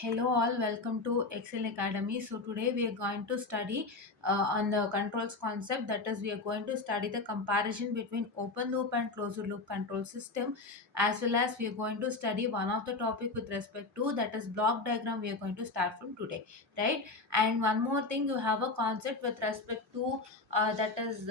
Hello all, welcome to Excel Academy. So today we are going to study on the controls concept. That is, we are going to study the comparison between open loop and closed loop control system, as well as we are going to study one of the topic with respect to, that is, block diagram. We are going to start from today, right? And one more thing, you have a concept with respect to that is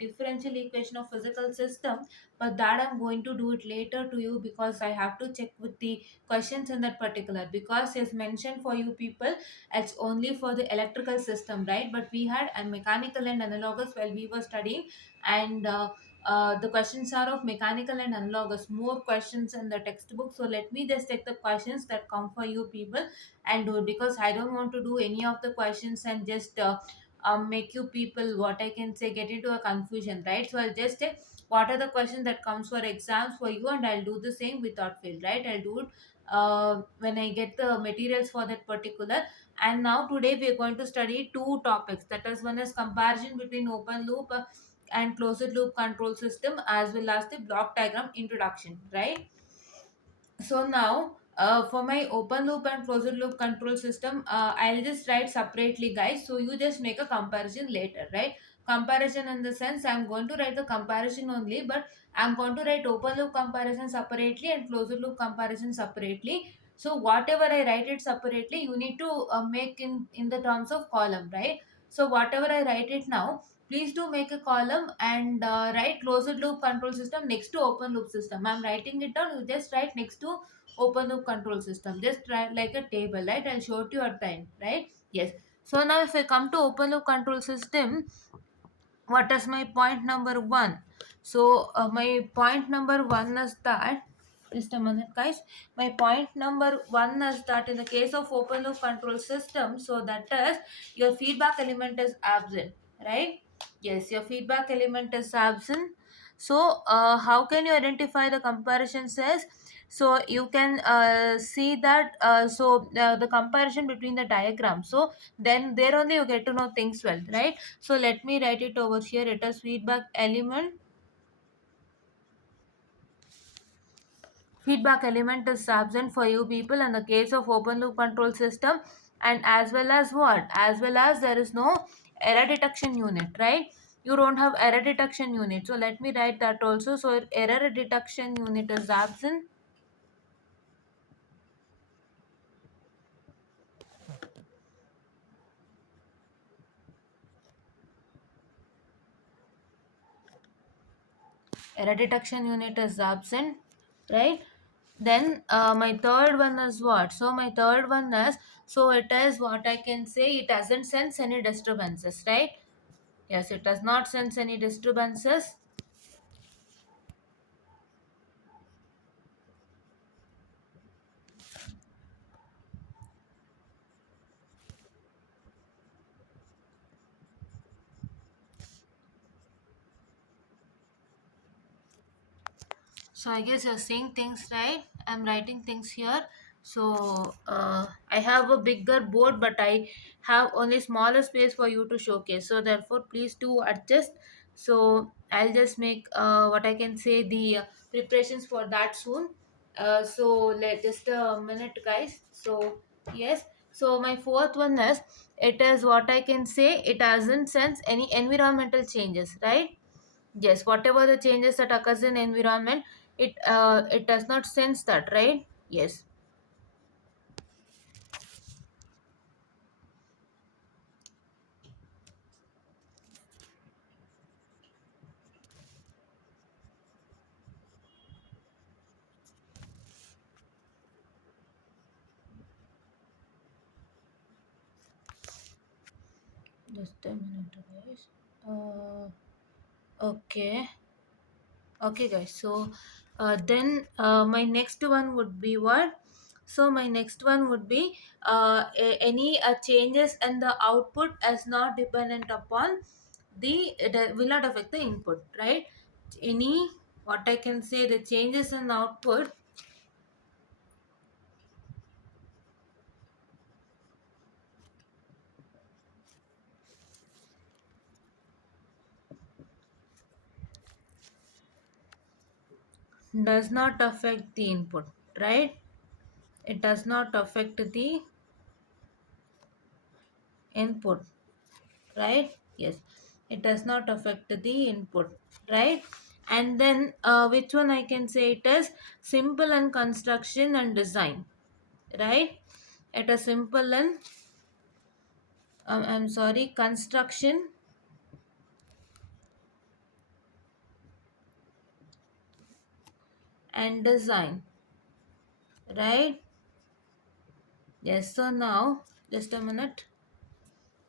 differential equation of physical system, but that I'm going to do it later to you because I have to check with the questions in that particular, because it's mentioned for you people it's only for the electrical system, right? But we had a mechanical and analogous while we were studying, and the questions are of mechanical and analogous, more questions in the textbook. So let me just take the questions that come for you people and do it, because I don't want to do any of the questions and just make you people, what I can say, get into a confusion, right? So I'll just say what are the questions that comes for exams for you, and I'll do the same without fail, right? I'll do it when I get the materials for that particular. And now today we are going to study two topics. That is, one is comparison between open loop and closed loop control system, as well as the block diagram introduction, right? So now for my open loop and closed loop control system, I'll just write separately, guys, so you just make a comparison later, right? Comparison in the sense, I'm going to write the comparison only, but I'm going to write open loop comparison separately and closed loop comparison separately. So whatever I write it separately, you need to make in the terms of column, right? So whatever I write it now, please do make a column and write closed loop control system next to open loop system. I'm writing it down, you just write next to open loop control system, just write like a table, right? I'll show it to you at time, right? Yes. So now if I come to open loop control system, what is my point number one? So my point number one is that, just a minute, guys. My point number one is that in the case of open loop control system, so that is your feedback element is absent, right? Yes, your feedback element is absent. So how can you identify the comparison says? So you can see that the comparison between the diagram, so then there only you get to know things well, right? So let me write it over here. It is feedback element. Feedback element is absent for you people in the case of open loop control system, and as well as what? As well as there is no error detection unit, right? You don't have error detection unit. So let me write that also. So error detection unit is absent. Error detection unit is absent, right? Then my third one is what? So my third one is, so it is what I can say, it doesn't sense any disturbances, right? Yes, it does not sense any disturbances. So I guess you're seeing things, right? I'm writing things here. So I have a bigger board, but I have only smaller space for you to showcase. So therefore, please do adjust. So I'll just make what I can say, the preparations for that soon. So let just a minute, guys. So yes. So my fourth one is, it is what I can say, it doesn't sense any environmental changes, right? Yes, whatever the changes that occurs in environment, it does not sense that, right? Yes. Just a minute, guys. Okay. Okay, guys. So then my next one would be what? So my next one would be any changes in the output as not dependent upon the will not affect the input, right? Any, what I can say, the changes in output does not affect the input, right? it does not affect the input, right? Yes, it does not affect the input, right? And then which one I can say it is simple and construction and design, right? It is simple and I'm sorry, construction and design, right? Yes, so now just a minute.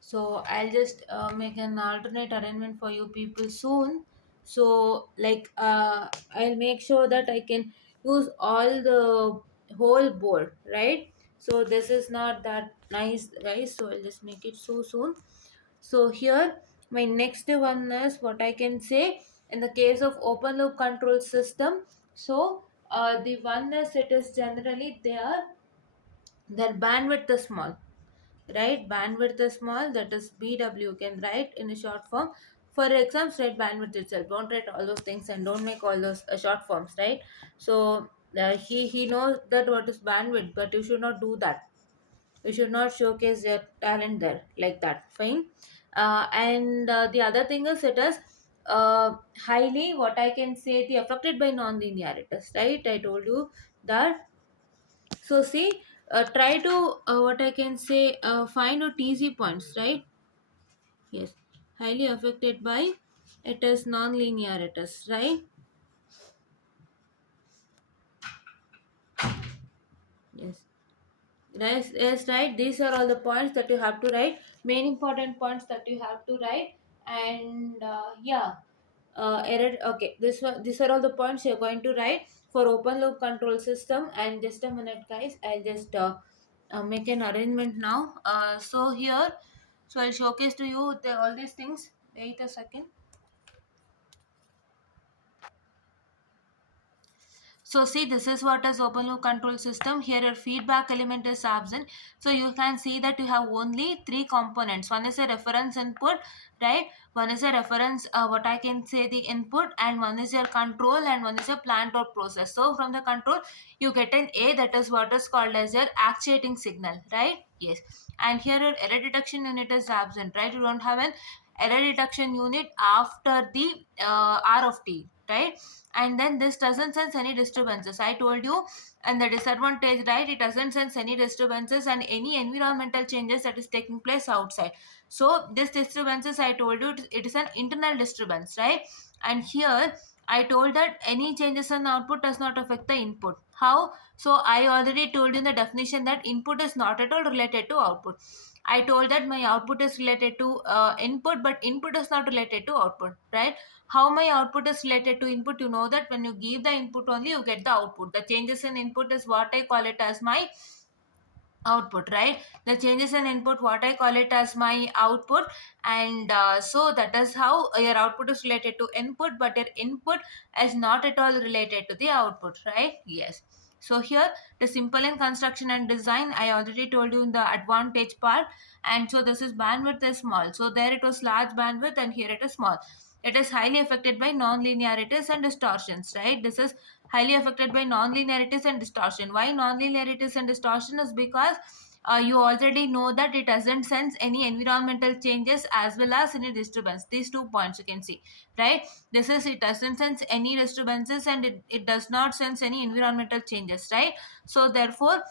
So I'll just make an alternate arrangement for you people soon. So like I'll make sure that I can use all the whole board, right? So this is not that nice, guys. So I'll just make it so soon. So here my next one is what I can say in the case of open loop control system. So the one is it is generally there, their bandwidth is small, right? Bandwidth is small, that is BW, you can write in a short form. For exams, write bandwidth itself, don't write all those things and don't make all those short forms, right? So he knows that what is bandwidth, but you should not do that. You should not showcase your talent there like that, fine. And the other thing is it is uh, highly what I can say the affected by non-linearities, right? I told you that. So see, try to what I can say find your TZ points, right? Yes, highly affected by it is non-linearities, right? Yes. Yes, yes, right. These are all the points that you have to write. Main important points that you have to write, and yeah, error. Okay, these are all the points you're going to write for open loop control system. And just a minute, guys. I'll just make an arrangement now. So here, so I'll showcase to you all these things. Wait a second. So see, this is what is open loop control system. Here your feedback element is absent. So you can see that you have only three components. One is a reference input, right? One is a reference, what I can say the input, and one is your control, and one is a plant or process. So from the control, you get an A, that is what is called as your actuating signal, right? Yes. And here your error detection unit is absent, right? You don't have an error detection unit after the R of T, right? And then this doesn't sense any disturbances, I told you. And the disadvantage, right, it doesn't sense any disturbances and any environmental changes that is taking place outside. So this disturbances, I told you, it is an internal disturbance, right? And here I told that any changes in output does not affect the input. How? So I already told in the definition that input is not at all related to output. I told that my output is related to input, but input is not related to output, right? How my output is related to input, you know that when you give the input only, you get the output. The changes in input is what I call it as my output, right? The changes in input, what I call it as my output. And so that is how your output is related to input, but your input is not at all related to the output, right? Yes. So here the simple in construction and design, I already told you in the advantage part. And so this is bandwidth is small, so there it was large bandwidth and here it is small. It is highly affected by non-linearities and distortions, right? This is highly affected by non-linearities and distortion. Why non-linearities and distortion is because you already know that it doesn't sense any environmental changes as well as any disturbance. These 2 points you can see, right? This is, it doesn't sense any disturbances and it does not sense any environmental changes, right? So therefore,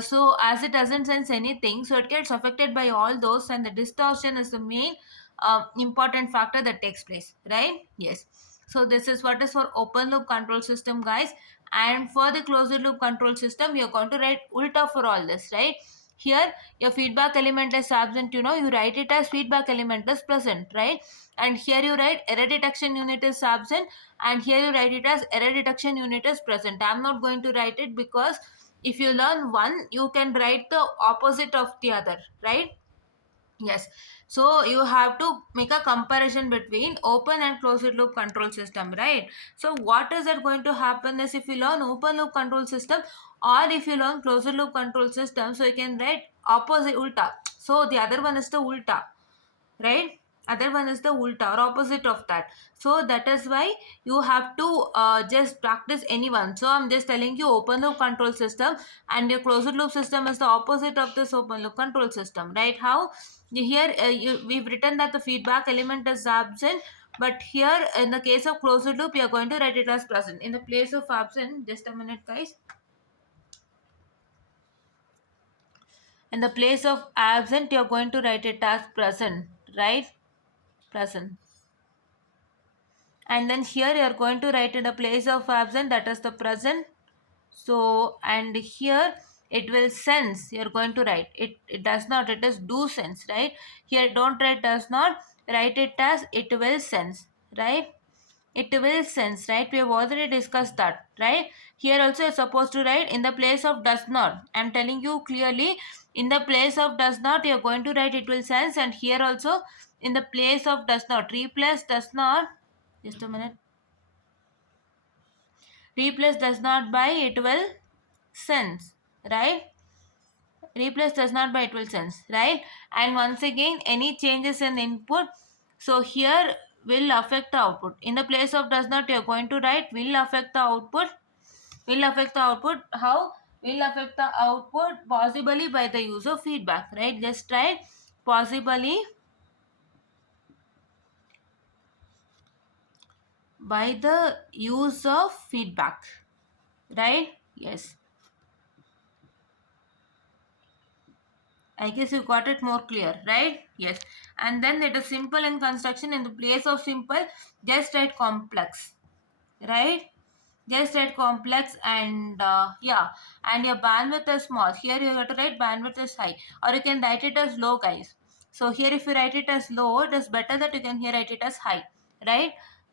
so as it doesn't sense anything, so it gets affected by all those, and the distortion is the main important factor that takes place, right? Yes. So this is what is for open loop control system, guys. And for the closed loop control system, you're going to write ulta for all this, right? Here your feedback element is absent, you know, you write it as feedback element is present, right? And here you write error detection unit is absent, and here you write it as error detection unit is present. I'm not going to write it because if you learn one, you can write the opposite of the other, right? Yes. So you have to make a comparison between open and closed loop control system, right? So what is that going to happen is if you learn open loop control system or if you learn closed loop control system, so you can write opposite ulta. So the other one is the ulta, right? other one is the ulta or opposite of that. So that is why you have to just practice anyone. So I'm just telling you open loop control system, and your closed loop system is the opposite of this open loop control system, right? How here we've written that the feedback element is absent, but here in the case of closed loop you are going to write it as present. In the place of absent, just a minute guys, in the place of absent you're going to write it as present, right? Present. And then here you are going to write in the place of absent, that is the present. So and here it will sense, you're going to write it does not, it is do sense, right? Here don't write does not, write it as it will sense, right? It will sense, right? We have already discussed that, right? Here also you're supposed to write in the place of does not. I'm telling you clearly, in the place of does not you're going to write it will sense, and here also in the place of does not, replace does not, just a minute, replace does not by it will sense, right? Replace does not by it will sense, right? And once again any changes in input, so here will affect the output. In the place of does not you're going to write will affect the output. Will affect the output. How? Will affect the output possibly by the use of feedback, right? Just write possibly by the use of feedback, right? Yes, I guess you got it more clear, right? Yes. And then it is simple in construction. In the place of simple, just write complex, right? Just write complex, and yeah, and your bandwidth is small. Here you have to write bandwidth is high, or you can write it as low, guys. So here if you write it as low, it is better that you can here write it as high, right?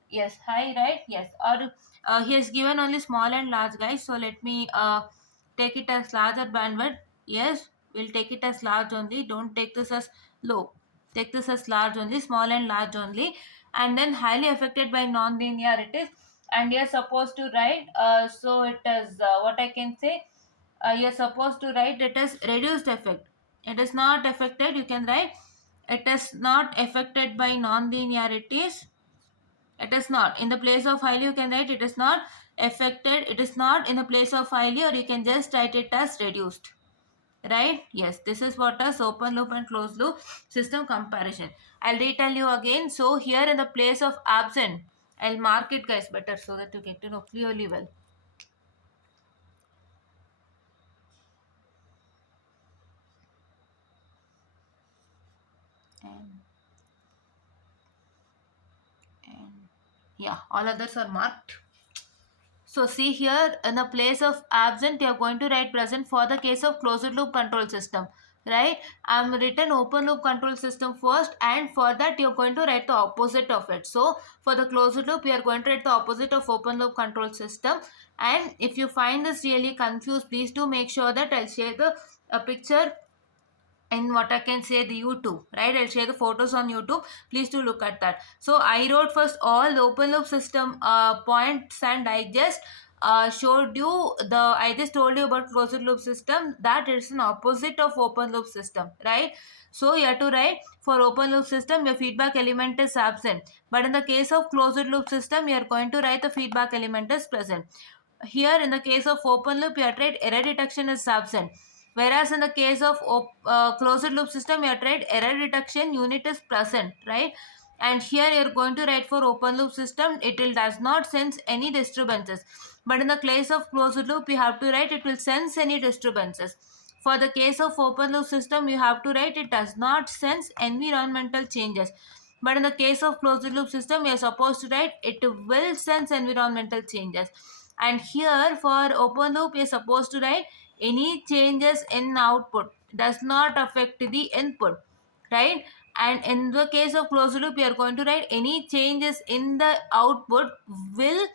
Yes, high, right? Yes. Or he has given only small and large, guys. So let me take it as larger bandwidth. Yes, we'll take it as large only. Don't take this as low. Take this as large only, small and large only. And then highly affected by non-linearities. And you're supposed to write, so it is what I can say. You're supposed to write it as reduced effect. It is not affected. You can write it is not affected by non-linearities. It is not. In the place of highly you can write it is not affected. It is not in the place of highly, or you can just write it as reduced, right? Yes, this is what is open loop and closed loop system comparison. I'll retell you again. So here in the place of absent, I'll mark it guys better so that you get to know clearly well. And yeah, all others are marked. So see here in the place of absent you are going to write present for the case of closed loop control system, right? I'm written open loop control system first, and for that you're going to write the opposite of it. So for the closed loop you are going to write the opposite of open loop control system. And if you find this really confused, please do make sure that I'll share the a picture in what I can say the YouTube, right? I'll share the photos on YouTube. Please do look at that. So I wrote first all the open loop system points, and I just showed you I just told you about closed loop system, that is an opposite of open loop system, right? So you have to write for open loop system your feedback element is absent, but in the case of closed loop system you are going to write the feedback element is present. Here in the case of open loop you have to write error detection is absent, whereas in the case of closed loop system you have to write error detection unit is present, right? And here you are going to write for open loop system it will does not sense any disturbances, but in the case of closed loop you have to write it will sense any disturbances. For the case of open loop system you have to write it does not sense environmental changes, but in the case of closed loop system you are supposed to write it will sense environmental changes. And here for open loop you are supposed to write any changes in output does not affect the input, right? And in the case of closed loop you are going to write any changes in the output will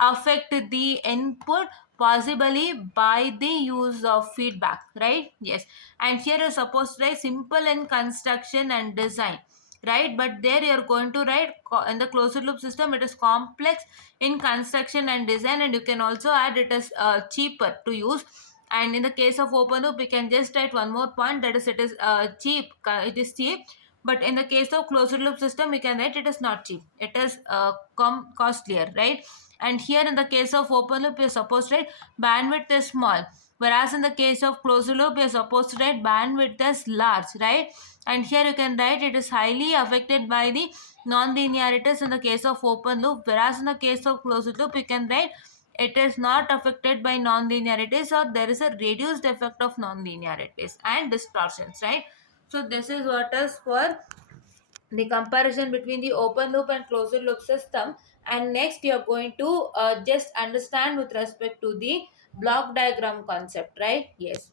affect the input possibly by the use of feedback, right? Yes. And here you're supposed to write simple in construction and design, right? But there you're going to write in the closed loop system it is complex in construction and design, and you can also add it as cheaper to use. And in the case of open loop we can just write one more point, that is it is cheap, it is cheap, but in the case of closed loop system we can write it is not cheap, it is costlier, right? And here in the case of open loop you're supposed to write bandwidth is small, whereas in the case of closed loop you're supposed to write bandwidth is large, right? And here you can write it is highly affected by the non-linearities in the case of open loop, whereas in the case of closed loop you can write it is not affected by non-linearities, or there is a reduced effect of non-linearities and distortions, right? So this is what is for the comparison between the open loop and closed loop system. And next you are going to just understand with respect to the block diagram concept, right? Yes.